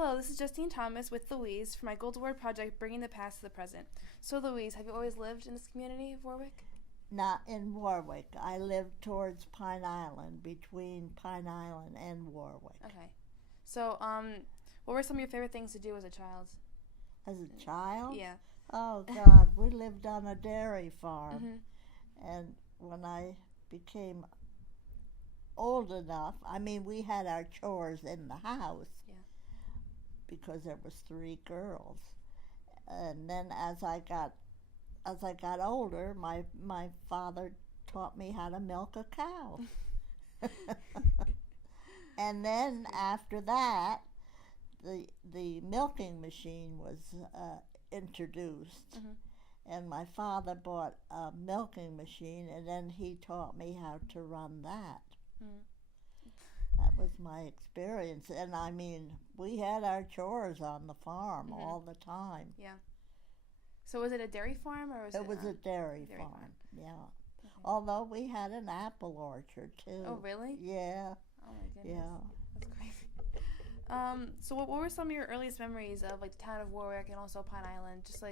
Hello, this is Justine Thomas with Louise for my Gold Award project, Bringing the Past to the Present. So, Louise, have you always lived in this community of Warwick? Not in Warwick. I lived towards Pine Island, between Pine Island and Warwick. Okay. So, what were some of your favorite things to do as a child? As a child? Yeah. Oh, God, we lived on a dairy farm. Mm-hmm. And when I became old enough, we had our chores in the house. Yeah. Because there was 3 girls. And then as I got older, my father taught me how to milk a cow. And then after that, the milking machine was introduced. Mm-hmm. And my father bought a milking machine, and then he taught me how to run that. Mm. That was my experience. And we had our chores on the farm all the time. Yeah. So was it a dairy farm or was it? It was a dairy farm. Yeah. Okay. Although we had an apple orchard too. Oh, really? Yeah. Oh my goodness. Yeah. That's crazy. So what were some of your earliest memories of the town of Warwick and also Pine Island? Just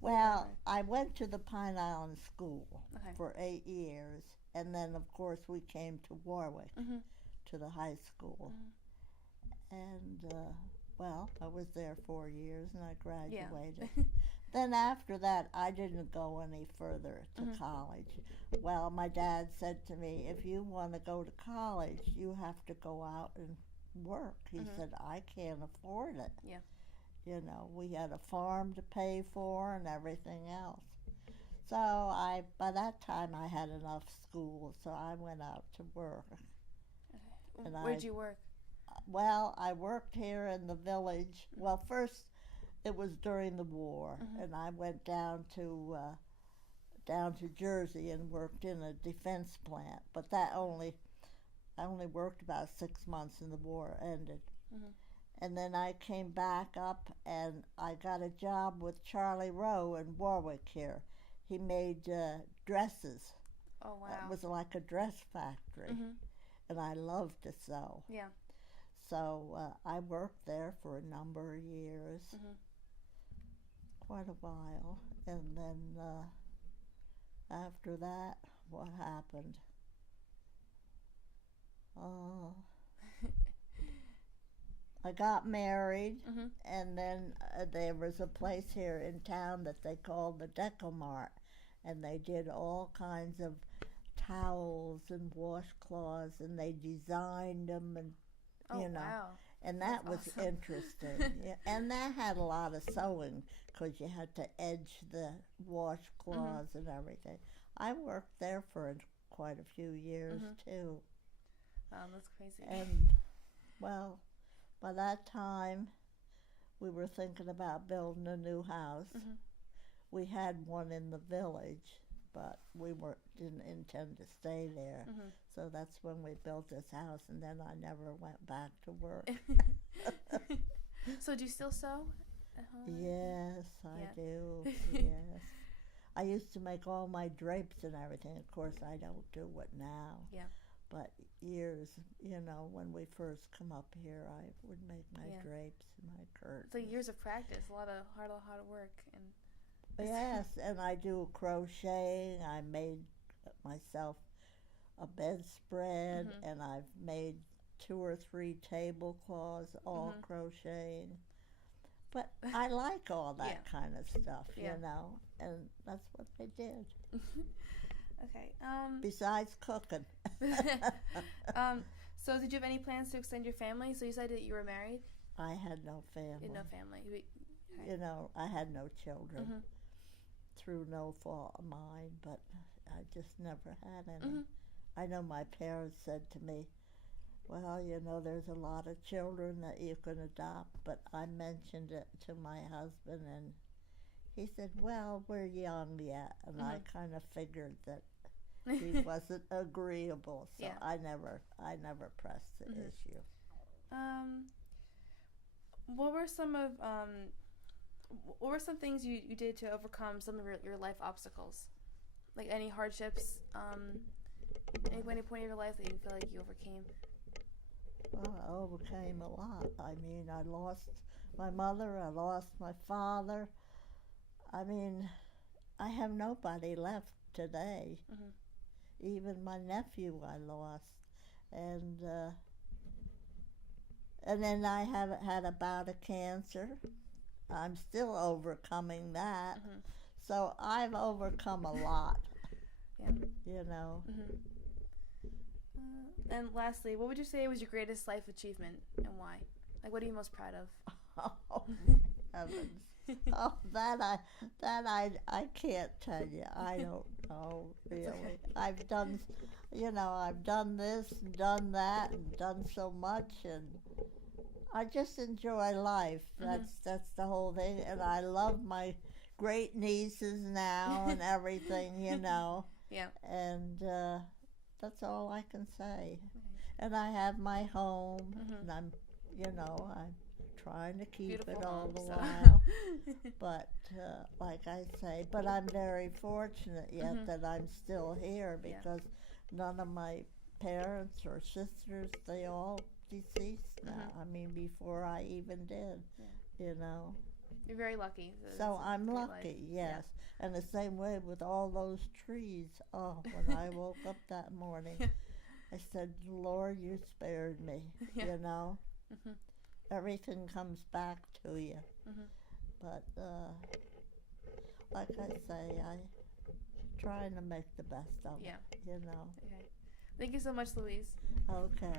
well, I went to the Pine Island school for 8 years, and then of course we came to Warwick. Mm-hmm. To the high school. And I was there 4 years and I graduated. Yeah. Then after that I didn't go any further to college. Well, my dad said to me, if you want to go to college, you have to go out and work. He said, I can't afford it. Yeah. We had a farm to pay for and everything else. So by that time I had enough school, so I went out to work. And where'd you work? Well, I worked here in the village. Well, first it was during the war, and I went down to Jersey and worked in a defense plant. But I only worked about 6 months, and the war ended. And then I came back up, and I got a job with Charlie Rowe in Warwick here. He made dresses. Oh, wow. It was like a dress factory. And I loved to sew. Yeah. So I worked there for a number of years, quite a while. And then after that, what happened? I got married, and then there was a place here in town that they called the Decomart, and they did all kinds of towels and washcloths, and they designed them, and wow. And that was awesome. interesting. Yeah. And that had a lot of sewing because you had to edge the washcloths and everything. I worked there for quite a few years too. Wow, that's crazy. And well, by that time we were thinking about building a new house. We had one in the village, but we didn't intend to stay there. So that's when we built this house, and then I never went back to work. So do you still sew at home? Yes, I do. Yes. I used to make all my drapes and everything. Of course, I don't do it now. Yeah. But years, when we first come up here, I would make my drapes and my curtains. It's like years of practice, a lot of hard work. Yes, and I do crocheting. I made myself a bedspread, and I've made 2 or 3 tablecloths, all crocheting. But I like all that kind of stuff, and that's what I did. Okay. Besides cooking. So did you have any plans to extend your family? So you said that you were married? I had no family. You had no family. I had no children. Through no fault of mine, but I just never had any. I know my parents said to me, well, there's a lot of children that you can adopt, but I mentioned it to my husband, and he said, well, we're young yet, and I kind of figured that he wasn't agreeable, so I never pressed the issue. What were some things you did to overcome some of your life obstacles? Like any hardships, any point of your life that you feel like you overcame? Well, I overcame a lot. I mean, I lost my mother, I lost my father. I mean, I have nobody left today. Even my nephew I lost. And then I have had a bout of cancer. I'm still overcoming that. So I've overcome a lot. Yeah. You know. And lastly, what would you say was your greatest life achievement and why? Like, what are you most proud of? Oh, heavens. Oh, that I can't tell you. I don't know, really. Okay. I've done this and done that and done so much, and I just enjoy life. That's the whole thing, and I love my great nieces now and everything, you know. Yeah. And that's all I can say. And I have my home, and I'm trying to keep Beautiful it all home, the so. while. But like I say, but I'm very fortunate yet that I'm still here because none of my parents or sisters, they all deceased now. I mean, before I even did, you know. You're very lucky. So I'm great lucky, life. yes. Yeah. And the same way with all those trees. Oh, when I woke up that morning, I said, Lord, you spared me, you know. Everything comes back to you. But like I say, I'm trying to make the best of it, you know. Okay. Thank you so much, Louise. Okay.